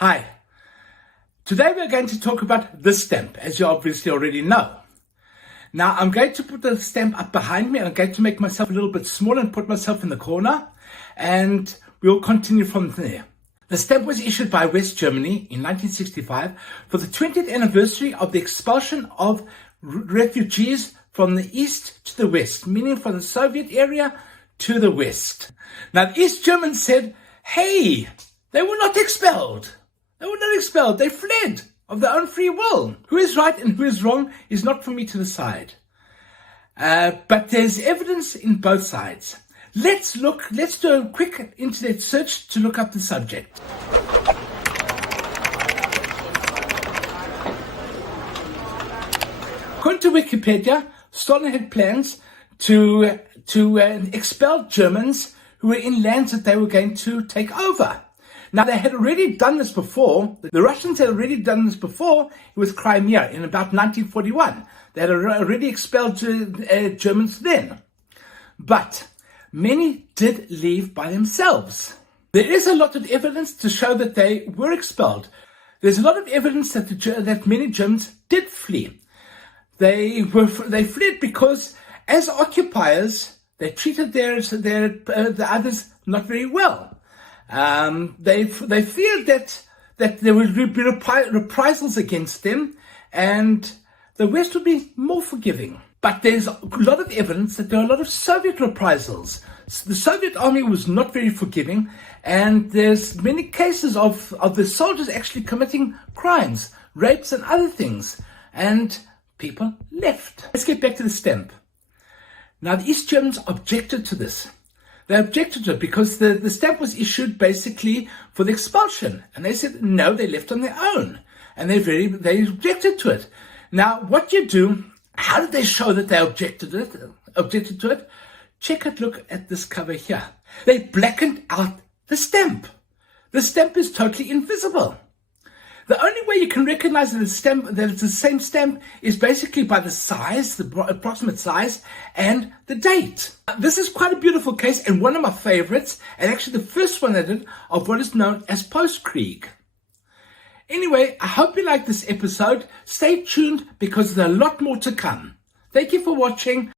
Hi, today we're going to talk about this stamp, as you obviously already know. Now I'm going to put the stamp up behind me and I'm going to make myself a little bit smaller and put myself in the corner, and we'll continue from there. The stamp was issued by West Germany in 1965 for the 20th anniversary of the expulsion of refugees from the east to the west, meaning from the Soviet area to the west. Now the East Germans said, hey, they were not expelled. They were not expelled. They fled of their own free will. Who is right and who is wrong is not for me to decide. But there's evidence in both sides. Let's do a quick internet search to look up the subject. According to Wikipedia, Stalin had plans to expel Germans who were in lands that they were going to take over. Now, they had already done this before. The Russians had already done this before with Crimea in about 1941. They had already expelled Germans then. But many did leave by themselves. There is a lot of evidence to show that they were expelled. There's a lot of evidence that many Germans did flee. They fled because, as occupiers, they treated the others not very well. They feared that there would be reprisals against them, and the West would be more forgiving. But there's a lot of evidence that there are a lot of Soviet reprisals. The Soviet army was not very forgiving, and there's many cases of the soldiers actually committing crimes, rapes and other things, and people left. Let's get back to the stamp. Now the East Germans objected to this. They objected to it because the stamp was issued basically for the expulsion. And they said, no, they left on their own. And they objected to it. Now, what you do, how did they show that they objected to it? Look at this cover here. They blackened out the stamp. The stamp is totally invisible. The only way you can recognize that it's the same stamp is basically by the size, the approximate size, and the date. This is quite a beautiful case and one of my favorites, and actually the first one I did of what is known as Postkrieg. Anyway, I hope you liked this episode. Stay tuned because there's a lot more to come. Thank you for watching.